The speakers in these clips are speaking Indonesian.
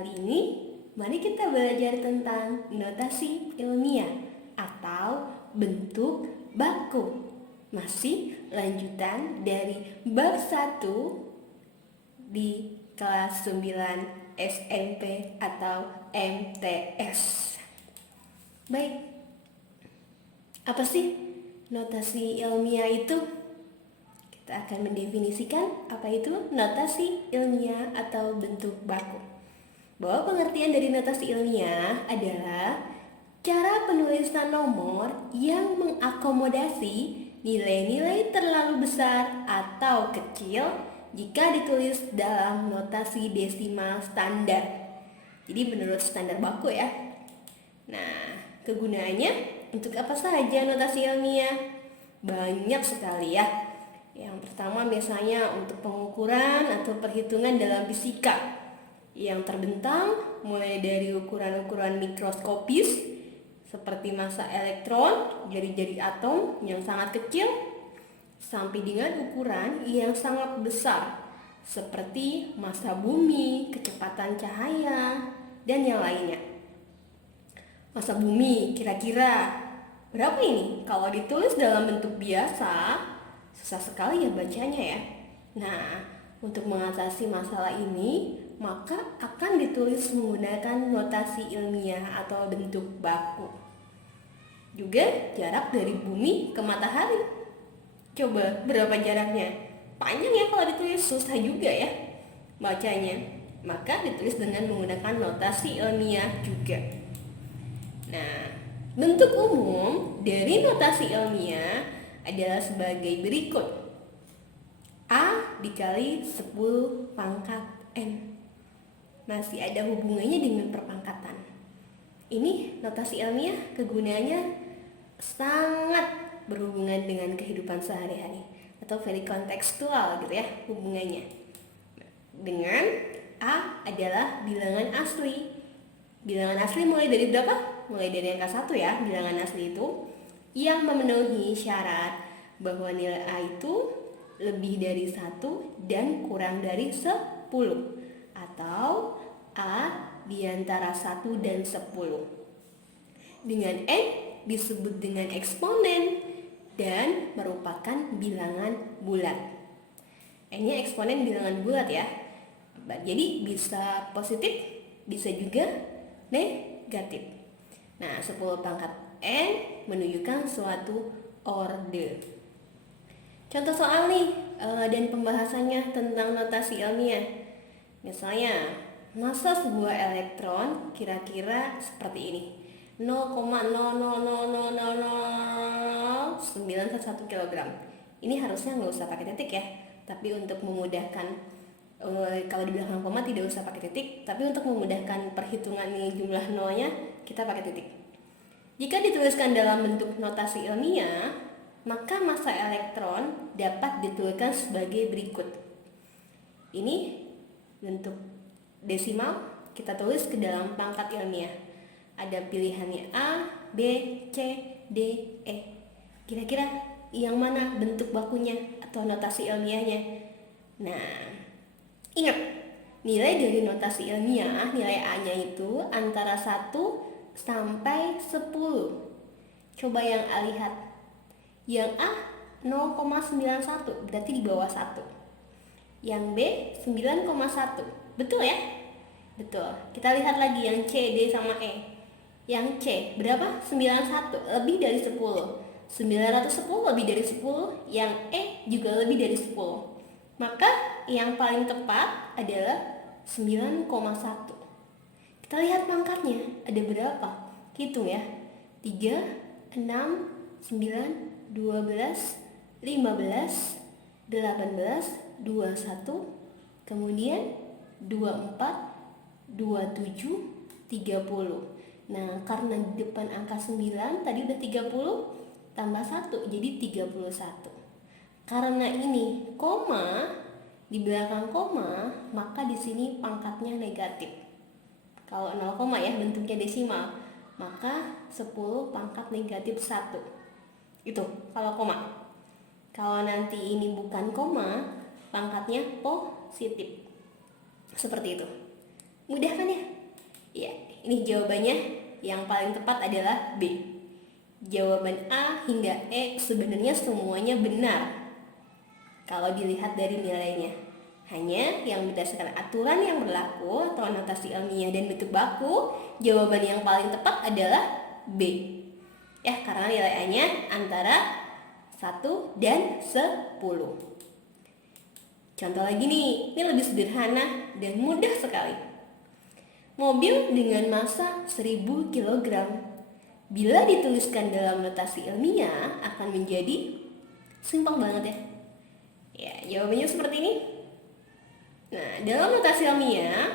Kali ini, mari kita belajar tentang notasi ilmiah atau bentuk baku. Masih lanjutan dari bab 1 di kelas 9 SMP atau MTS. Baik, apa sih notasi ilmiah itu? Kita akan mendefinisikan apa itu notasi ilmiah atau bentuk baku. Bahwa pengertian dari notasi ilmiah adalah cara penulisan nomor yang mengakomodasi nilai-nilai terlalu besar atau kecil jika ditulis dalam notasi desimal standar. Jadi menurut standar baku ya. Nah, kegunaannya untuk apa saja notasi ilmiah? Banyak sekali ya. Yang pertama biasanya untuk pengukuran atau perhitungan dalam fisika yang terbentang mulai dari ukuran-ukuran mikroskopis seperti massa elektron, jari-jari atom yang sangat kecil, sampai dengan ukuran yang sangat besar seperti massa bumi, kecepatan cahaya, dan yang lainnya. Massa bumi kira-kira berapa ini? Kalau ditulis dalam bentuk biasa, susah sekali ya bacanya ya. Nah, untuk mengatasi masalah ini, maka akan ditulis menggunakan notasi ilmiah atau bentuk baku. Juga jarak dari bumi ke matahari. Coba berapa jaraknya? Panjang ya kalau ditulis, susah juga ya bacanya. Maka ditulis dengan menggunakan notasi ilmiah juga. Nah, bentuk umum dari notasi ilmiah adalah sebagai berikut. A dikali 10 pangkat N. Masih ada hubungannya dengan perpangkatan. Ini notasi ilmiah kegunaannya sangat berhubungan dengan kehidupan sehari-hari atau very kontekstual gitu ya hubungannya. Dengan A adalah bilangan asli. Bilangan asli mulai dari berapa? Mulai dari angka 1 ya, bilangan asli itu yang memenuhi syarat bahwa nilai A itu lebih dari 1 dan kurang dari 10 atau A di antara 1 dan 10. Dengan N disebut dengan eksponen dan merupakan bilangan bulat. N-nya eksponen bilangan bulat ya. Jadi bisa positif, bisa juga negatif. Nah, 10 pangkat N menunjukkan suatu orde. Contoh soal nih dan pembahasannya tentang notasi ilmiah. Misalnya, massa sebuah elektron kira-kira seperti ini. 0,000000911 kg. Ini harusnya nggak usah pakai titik ya. Tapi untuk memudahkan, kalau di belakang koma tidak usah pakai titik. Tapi untuk memudahkan perhitungan ini jumlah nolnya, kita pakai titik. Jika dituliskan dalam bentuk notasi ilmiah, maka massa elektron dapat dituliskan sebagai berikut. Ini bentuk desimal, kita tulis ke dalam pangkat ilmiah. Ada pilihannya A, B, C, D, E. Kira-kira yang mana bentuk bakunya atau notasi ilmiahnya? Nah, ingat, nilai dari notasi ilmiah, nilai A-nya itu antara 1 sampai 10. Coba yang A lihat. Yang A 0,91, berarti di bawah 1. Yang B 9,1. Betul ya? Betul. Kita lihat lagi yang C, D sama E. Yang C berapa? 91, lebih dari 10. 910 lebih dari 10. Yang E juga lebih dari 10. Maka yang paling tepat adalah 9,1. Kita lihat pangkatnya, ada berapa? Hitung ya. 3, 6, 9, 12, 15, 18, 21, kemudian 24, 27, 30. Nah, karena di depan angka 9 tadi udah 30, tambah 1 jadi 31. Karena ini koma, di belakang koma, maka di sini pangkatnya negatif. Kalau 0, ya bentuknya desimal, maka 10 pangkat negatif 1. Itu kalau koma. Kalau nanti ini bukan koma, pangkatnya positif. Seperti itu. Mudah kan ya? Ya, ini jawabannya yang paling tepat adalah B. Jawaban A hingga E sebenarnya semuanya benar kalau dilihat dari nilainya. Hanya yang berdasarkan aturan yang berlaku atau notasi ilmiah dan bentuk baku, jawaban yang paling tepat adalah B. Ya, karena nilai A-nya antara 1 dan 10. Contoh lagi nih, ini lebih sederhana dan mudah sekali. Mobil dengan massa 1000 kg bila dituliskan dalam notasi ilmiah akan menjadi, simpel banget ya. Ya, jawabannya seperti ini. Nah, dalam notasi ilmiah,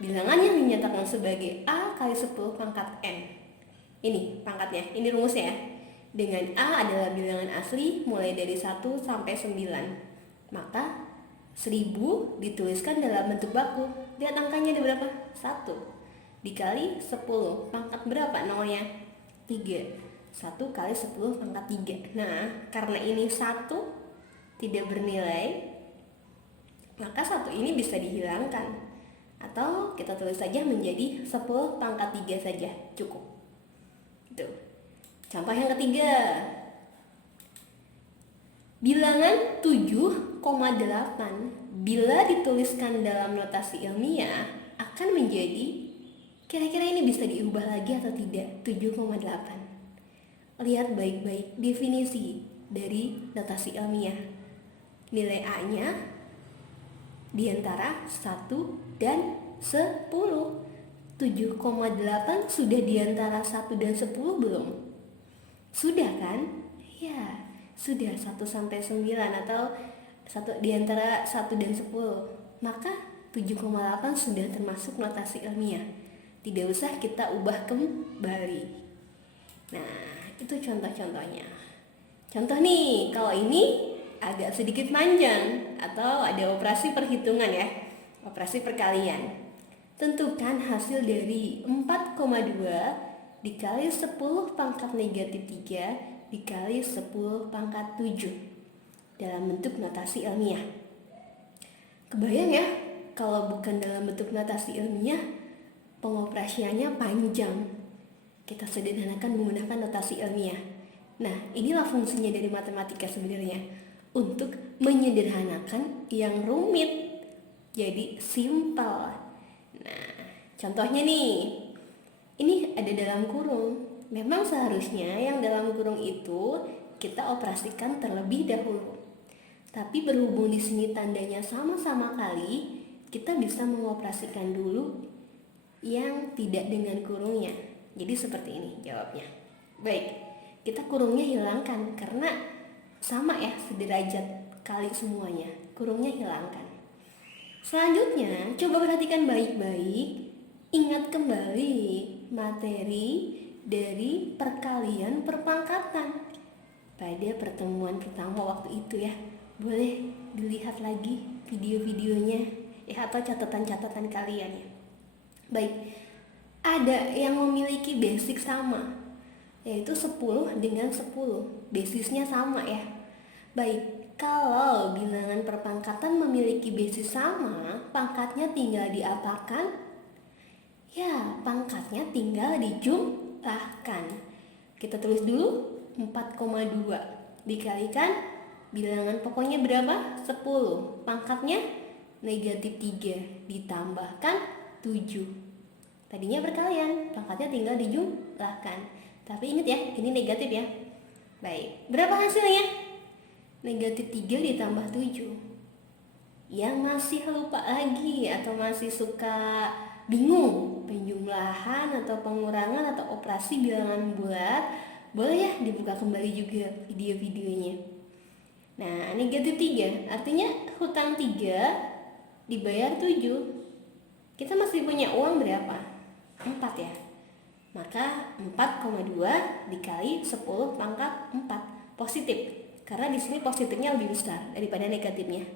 bilangan yang dinyatakan sebagai A kali 10 pangkat N. Ini pangkatnya, ini rumusnya ya. Dengan A adalah bilangan asli mulai dari 1 sampai 9. Maka 1000 dituliskan dalam bentuk baku. Lihat angkanya ada berapa? 1 dikali 10. Pangkat berapa nolnya? 3. 1 kali 10 pangkat 3. Nah, karena ini 1 tidak bernilai, maka 1 ini bisa dihilangkan. Atau kita tulis saja menjadi 10 pangkat 3 saja, cukup. Itu. Contoh yang ketiga. Bilangan 7,8 bila dituliskan dalam notasi ilmiah akan menjadi, kira-kira ini bisa diubah lagi atau tidak? 7,8. Lihat baik-baik definisi dari notasi ilmiah. Nilai A-nya di antara 1 dan 10. 7,8 sudah di antara 1 dan 10 belum? Sudah kan? Ya, sudah 1 sampai 9 atau di antara 1 dan 10. Maka 7,8 sudah termasuk notasi ilmiah. Tidak usah kita ubah kembali. Nah, itu contoh-contohnya. Contoh nih, kalau ini agak sedikit panjang atau ada operasi perhitungan ya, operasi perkalian. Tentukan hasil dari 4,2 dikali 10 pangkat negatif 3 dikali 10 pangkat 7 dalam bentuk notasi ilmiah. Kebayang ya, kalau bukan dalam bentuk notasi ilmiah, pengoperasiannya panjang. Kita sederhanakan menggunakan notasi ilmiah. Nah, inilah fungsinya dari matematika sebenarnya, untuk menyederhanakan yang rumit jadi simpel. Nah, contohnya nih, ini ada dalam kurung. Memang seharusnya yang dalam kurung itu kita operasikan terlebih dahulu. Tapi berhubung di sini tandanya sama-sama kali, kita bisa mengoperasikan dulu yang tidak dengan kurungnya. Jadi seperti ini jawabnya. Baik, kita kurungnya hilangkan karena sama ya, sederajat kali semuanya. Kurungnya hilangkan. Selanjutnya, coba perhatikan baik-baik. Ingat kembali materi dari perkalian perpangkatan pada pertemuan pertama waktu itu ya. Boleh dilihat lagi video-videonya ya, atau catatan-catatan kalian ya. Baik, ada yang memiliki basic sama, yaitu 10 dengan 10. Basisnya sama ya. Baik, kalau bilangan perpangkatan memiliki basis sama, pangkatnya tinggal diapakan? Ya, pangkatnya tinggal dijumlahkan. Kita tulis dulu 4,2 dikalikan bilangan pokoknya berapa? 10. Pangkatnya negatif 3 ditambahkan 7. Tadinya perkalian, pangkatnya tinggal dijumlahkan. Tapi ingat ya, ini negatif ya. Baik, berapa hasilnya? Negatif 3 ditambah 7. Yang masih lupa lagi atau masih suka bingung penjumlahan atau pengurangan atau operasi bilangan bulat, boleh ya dibuka kembali juga video-videonya. Nah, negatif 3 artinya hutang 3 dibayar 7. Kita masih punya uang berapa? 4 ya. Maka 4,2 dikali 10 pangkat 4 positif. Karena di sini positifnya lebih besar daripada negatifnya.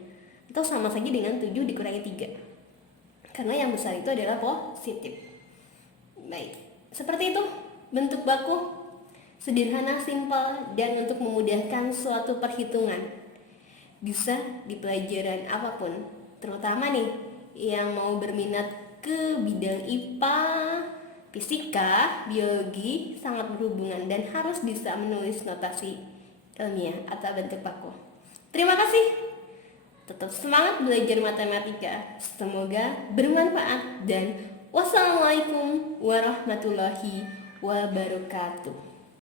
Atau sama saja dengan 7 dikurangi 3. Karena yang besar itu adalah positif. Baik, seperti itu bentuk baku. Sederhana, simpel, dan untuk memudahkan suatu perhitungan. Bisa di pelajaran apapun. Terutama nih yang mau berminat ke bidang IPA, fisika, biologi sangat berhubungan dan harus bisa menulis notasi ilmiah atau bentuk baku. Terima kasih. Tetap semangat belajar matematika. Semoga bermanfaat dan wassalamualaikum warahmatullahi wabarakatuh.